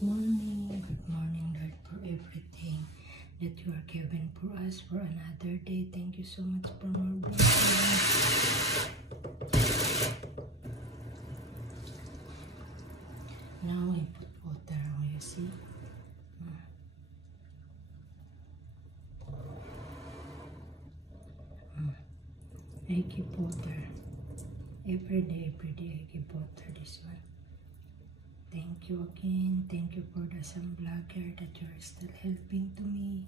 Good morning, Lord, for everything that you are giving for us for another day. Thank you so much for more blessings. Now we put water, you see. I keep water every day I keep water this one. Thank you again. Thank you for the some blogger that you are still helping to me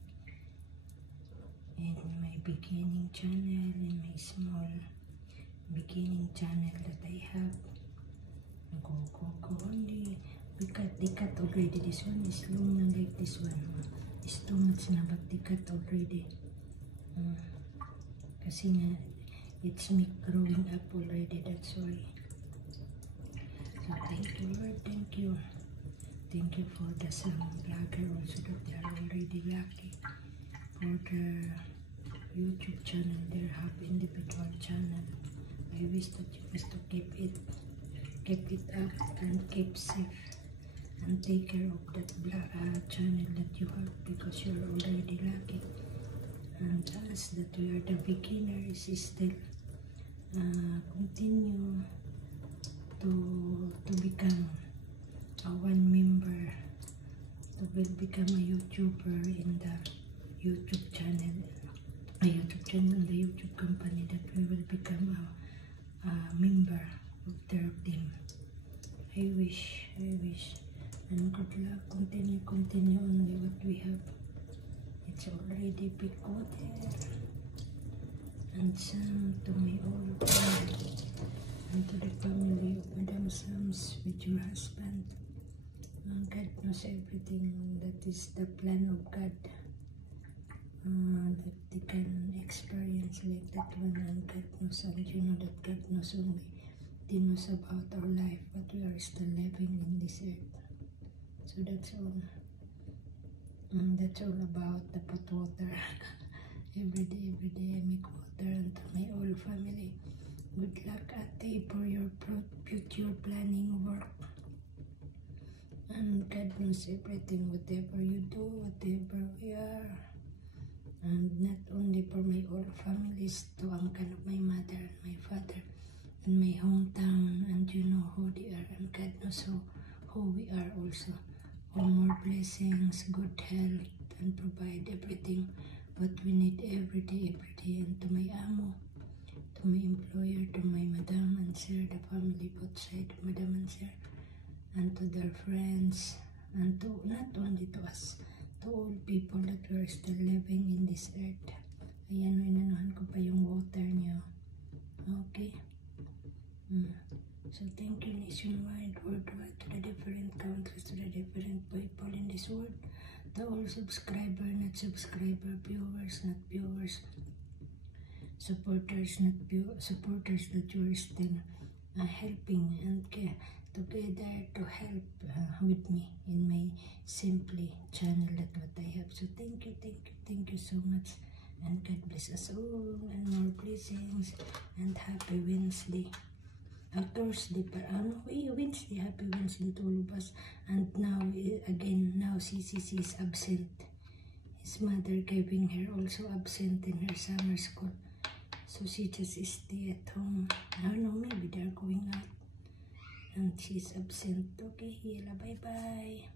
in my beginning channel, in my small beginning channel that I have. Go only. They cut already. This one is long na like this one. It's too much na, but they cut already. Kasi nga, it's me growing up already, that's why. So thank you, Lord, thank you. Thank you for the some blogger also that they are already lucky for the YouTube channel. They have individual channel. I wish that you guys to keep it up and keep safe and take care of that channel that you have, because you're already lucky. And us that we are the beginners is still continue to become a one member, to become a YouTuber in the YouTube channel, the YouTube company, that we will become a member of their team. I wish, and good luck. Continue only what we have. It's already big water. And some to my old family, and to the family of Madam Sams with your husband. God knows everything. That is the plan of God. That they can experience like that one, and God knows, and you know that God knows only. He knows about our life, but we are still living in this earth. So that's all. That's all about the pot water. every day I make water unto my whole family. Good luck, Ate, for your future planning work. And God knows everything, whatever you do, whatever we are. And not only for my whole families, to uncle of my mother and my father and my hometown, and you know who they are, and God knows who we are also. For more blessings, good health, and provide everything what we need every day, and to my amo, to my employer, to my madam and sir, the family both side, madam and sir, and to their friends, and to not only to us, to all people that we are still living in this earth. Ayan, inanuhan ko pa yung water niyo. Okay? So thank you nationwide, worldwide, to the different countries, to the different people in this world, to all subscriber, not subscriber, viewers, not viewers, supporters, not supporters, that you are still helping and together to help with me in my Simply channel, that what I have. So thank you so much, and God bless us all, and more blessings, and happy Wednesday. Thursday, Wednesday, happy Wednesday to all of us. And now, now CCC is absent. His mother giving her also absent in her summer school. So she just stay at home. I don't know, maybe they're going out. And she's absent. Okay, Hila, bye-bye.